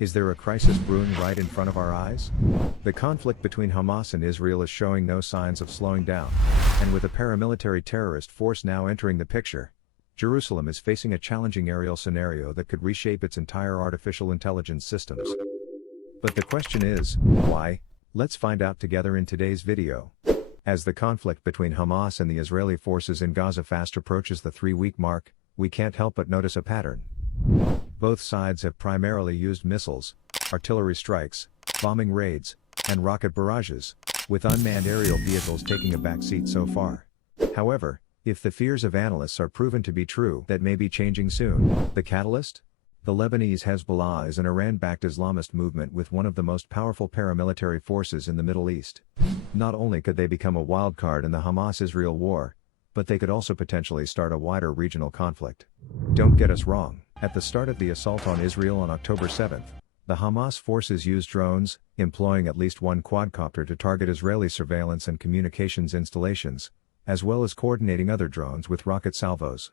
Is there a crisis brewing right in front of our eyes? The conflict between Hamas and Israel is showing no signs of slowing down. And with a paramilitary terrorist force now entering the picture, Jerusalem is facing a challenging aerial scenario that could reshape its entire artificial intelligence systems. But the question is, why? Let's find out together in today's video. As the conflict between Hamas and the Israeli forces in Gaza fast approaches the 3-week mark, we can't help but notice a pattern. Both sides have primarily used missiles, artillery strikes, bombing raids, and rocket barrages, with unmanned aerial vehicles taking a backseat so far. However, if the fears of analysts are proven to be true, that may be changing soon. The catalyst? The Lebanese Hezbollah is an Iran-backed Islamist movement with one of the most powerful paramilitary forces in the Middle East. Not only could they become a wild card in the Hamas-Israel war, but they could also potentially start a wider regional conflict. Don't get us wrong, at the start of the assault on Israel on October 7th, the Hamas forces used drones, employing at least one quadcopter to target Israeli surveillance and communications installations, as well as coordinating other drones with rocket salvos.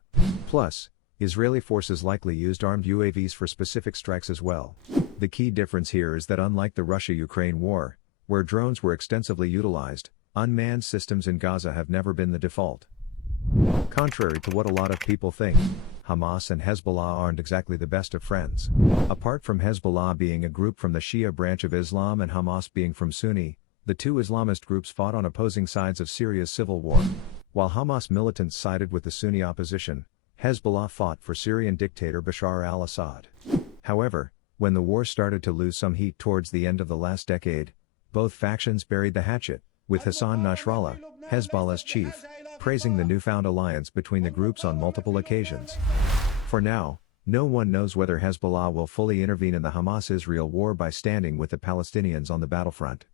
Plus, Israeli forces likely used armed UAVs for specific strikes as well. The key difference here is that unlike the Russia-Ukraine war, where drones were extensively utilized, unmanned systems in Gaza have never been the default. Contrary to what a lot of people think, Hamas and Hezbollah aren't exactly the best of friends. Apart from Hezbollah being a group from the Shia branch of Islam and Hamas being from Sunni, the two Islamist groups fought on opposing sides of Syria's civil war. While Hamas militants sided with the Sunni opposition, Hezbollah fought for Syrian dictator Bashar al-Assad. However, when the war started to lose some heat towards the end of the last decade, both factions buried the hatchet, with Hassan Nasrallah, Hezbollah's chief, praising the newfound alliance between the groups on multiple occasions. For now, no one knows whether Hezbollah will fully intervene in the Hamas-Israel war by standing with the Palestinians on the battlefront.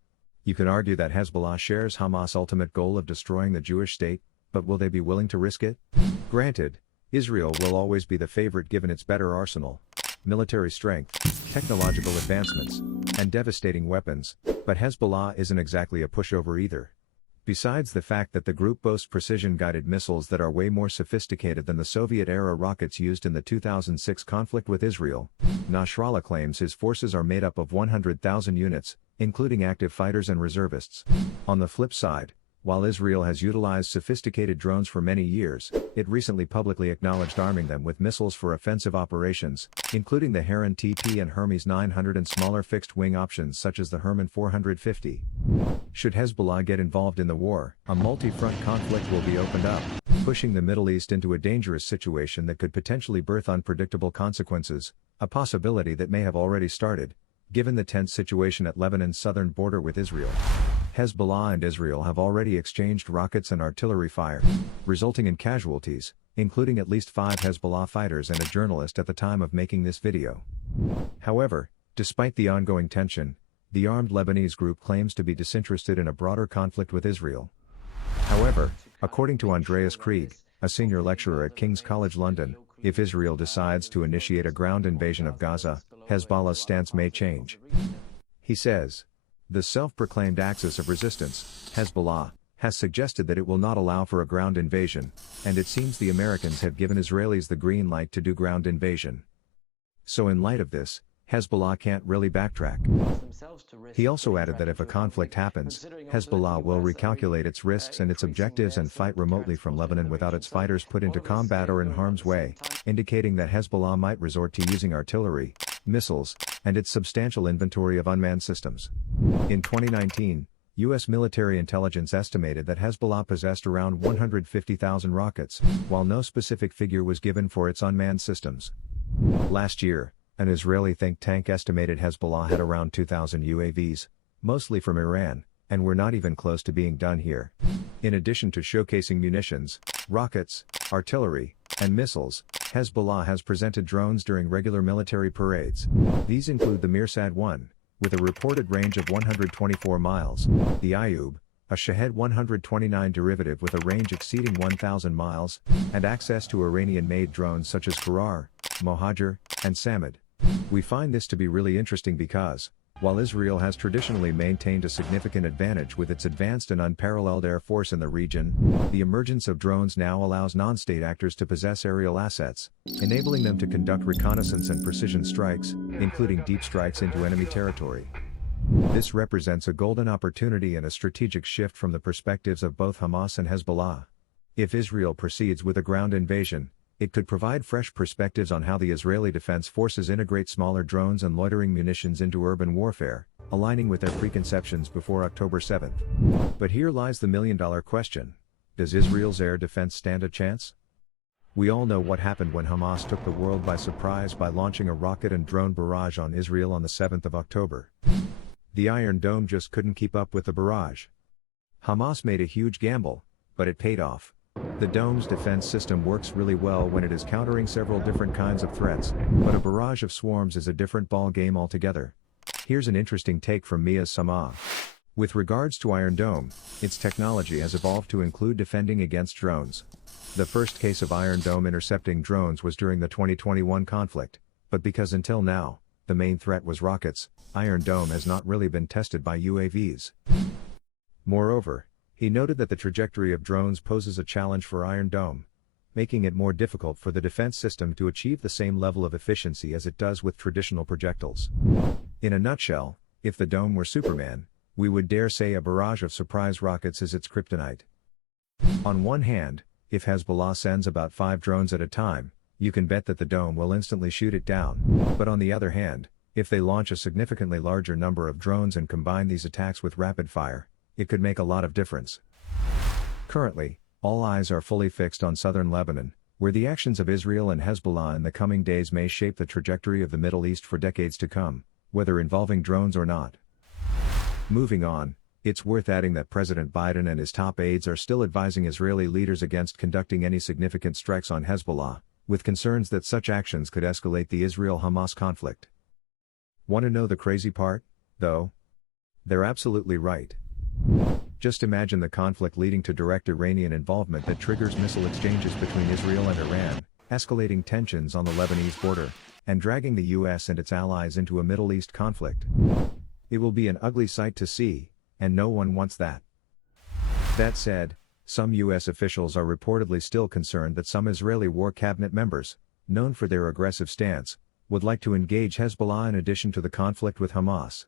You can argue that Hezbollah shares Hamas' ultimate goal of destroying the Jewish state, but will they be willing to risk it? Granted, Israel will always be the favorite given its better arsenal, military strength, technological advancements, and devastating weapons, but Hezbollah isn't exactly a pushover either. Besides the fact that the group boasts precision-guided missiles that are way more sophisticated than the Soviet-era rockets used in the 2006 conflict with Israel, Nasrallah claims his forces are made up of 100,000 units, including active fighters and reservists. On the flip side, while Israel has utilized sophisticated drones for many years, it recently publicly acknowledged arming them with missiles for offensive operations, including the Heron TP and Hermes 900 and smaller fixed-wing options such as the Herman 450. Should Hezbollah get involved in the war, a multi-front conflict will be opened up, pushing the Middle East into a dangerous situation that could potentially birth unpredictable consequences, a possibility that may have already started, given the tense situation at Lebanon's southern border with Israel. Hezbollah and Israel have already exchanged rockets and artillery fire, resulting in casualties, including at least 5 Hezbollah fighters and a journalist at the time of making this video. However, despite the ongoing tension, the armed Lebanese group claims to be disinterested in a broader conflict with Israel. However, according to Andreas Krieg, a senior lecturer at King's College London, if Israel decides to initiate a ground invasion of Gaza, Hezbollah's stance may change. He says, the self-proclaimed axis of resistance, Hezbollah, has suggested that it will not allow for a ground invasion, and it seems the Americans have given Israelis the green light to do ground invasion. So in light of this, Hezbollah can't really backtrack. He also added that if a conflict happens, Hezbollah will recalculate its risks and its objectives and fight remotely from Lebanon without its fighters put into combat or in harm's way, indicating that Hezbollah might resort to using artillery, missiles, and its substantial inventory of unmanned systems. In 2019, U.S. military intelligence estimated that Hezbollah possessed around 150,000 rockets, while no specific figure was given for its unmanned systems. Last year, an Israeli think tank estimated Hezbollah had around 2,000 UAVs, mostly from Iran, and we're not even close to being done here. In addition to showcasing munitions, rockets, artillery, and missiles, Hezbollah has presented drones during regular military parades. These include the Mirsad-1, with a reported range of 124 miles, the Ayub, a Shahed 129 derivative with a range exceeding 1,000 miles, and access to Iranian-made drones such as Qarar, Mohajer, and Samad. We find this to be really interesting because, While Israel has traditionally maintained a significant advantage with its advanced and unparalleled air force in the region, the emergence of drones now allows non-state actors to possess aerial assets, enabling them to conduct reconnaissance and precision strikes, including deep strikes into enemy territory. This represents a golden opportunity and a strategic shift from the perspectives of both Hamas and Hezbollah. If Israel proceeds with a ground invasion, it could provide fresh perspectives on how the Israeli Defense Forces integrate smaller drones and loitering munitions into urban warfare, aligning with their preconceptions before October 7. But here lies the million-dollar question: does Israel's air defense stand a chance? We all know what happened when Hamas took the world by surprise by launching a rocket and drone barrage on Israel on the 7th of October. The Iron Dome just couldn't keep up with the barrage. Hamas made a huge gamble, but it paid off. The dome's defense system works really well when it is countering several different kinds of threats, but a barrage of swarms is a different ball game altogether. Here's an interesting take from Mia's Sama. With regards to Iron Dome, its technology has evolved to include defending against drones. The first case of Iron Dome intercepting drones was during the 2021 conflict, but because until now, the main threat was rockets, Iron Dome has not really been tested by UAVs. Moreover, he noted that the trajectory of drones poses a challenge for Iron Dome, making it more difficult for the defense system to achieve the same level of efficiency as it does with traditional projectiles. In a nutshell, if the dome were Superman, we would dare say a barrage of surprise rockets is its kryptonite. On one hand, if Hezbollah sends about 5 drones at a time, you can bet that the dome will instantly shoot it down, but on the other hand, if they launch a significantly larger number of drones and combine these attacks with rapid fire, it could make a lot of difference. Currently, all eyes are fully fixed on southern Lebanon, where the actions of Israel and Hezbollah in the coming days may shape the trajectory of the Middle East for decades to come, whether involving drones or not. Moving on, it's worth adding that President Biden and his top aides are still advising Israeli leaders against conducting any significant strikes on Hezbollah, with concerns that such actions could escalate the Israel-Hamas conflict. Want to know the crazy part, though? They're absolutely right. Just imagine the conflict leading to direct Iranian involvement that triggers missile exchanges between Israel and Iran, escalating tensions on the Lebanese border, and dragging the US and its allies into a Middle East conflict. It will be an ugly sight to see, and no one wants that. That said, some US officials are reportedly still concerned that some Israeli war cabinet members, known for their aggressive stance, would like to engage Hezbollah in addition to the conflict with Hamas.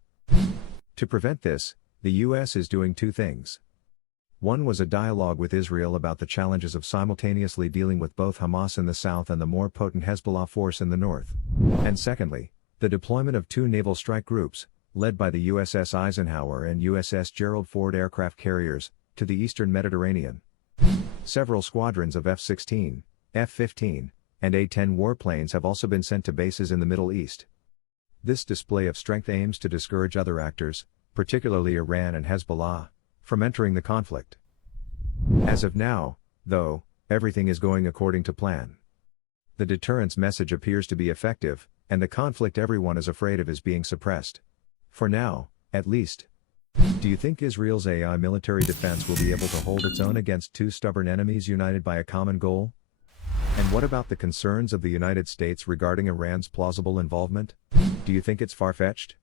To prevent this, the US is doing 2 things. One was a dialogue with Israel about the challenges of simultaneously dealing with both Hamas in the south and the more potent Hezbollah force in the north. And secondly, the deployment of 2 naval strike groups, led by the USS Eisenhower and USS Gerald Ford aircraft carriers, to the eastern Mediterranean. Several squadrons of F-16, F-15, and A-10 warplanes have also been sent to bases in the Middle East. This display of strength aims to discourage other actors, particularly Iran and Hezbollah, from entering the conflict. As of now, though, everything is going according to plan. The deterrence message appears to be effective, and the conflict everyone is afraid of is being suppressed. For now, at least. Do you think Israel's AI military defense will be able to hold its own against 2 stubborn enemies united by a common goal? And what about the concerns of the United States regarding Iran's plausible involvement? Do you think it's far-fetched?